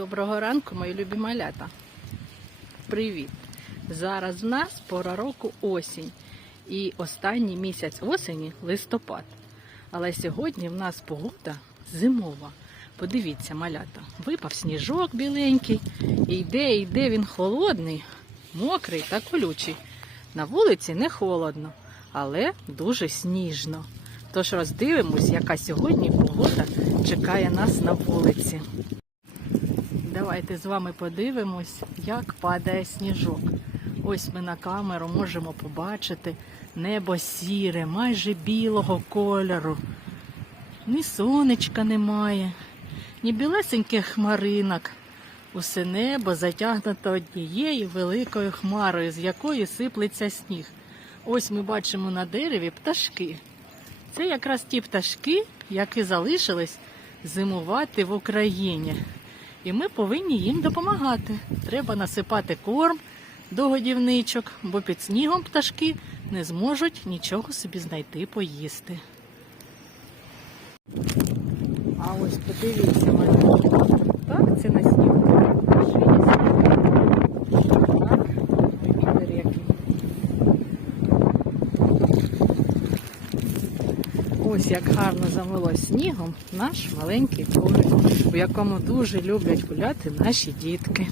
Доброго ранку, мої любі малята. Привіт! Зараз в нас пора року осінь. І останній місяць осені листопад. Але сьогодні в нас погода зимова. Подивіться, малята, випав сніжок біленький, і йде, йде він холодний, мокрий та колючий. На вулиці не холодно, але дуже сніжно. Тож роздивимось, яка сьогодні погода чекає нас на вулиці. Давайте з вами подивимось, як падає сніжок. Ось ми на камеру можемо побачити небо сіре, майже білого кольору. Ні сонечка немає, ні білесеньких хмаринок. Усе небо затягнуто однією великою хмарою, з якої сиплеться сніг. Ось ми бачимо на дереві пташки. Це якраз ті пташки, які залишились зимувати в Україні. І ми повинні їм допомагати. Треба насипати корм до годівничок, бо під снігом пташки не зможуть нічого собі знайти поїсти. А ось подивіться мене. Так, це на Ось як гарно замило снігом наш маленький дворик, у якому дуже люблять гуляти наші дітки.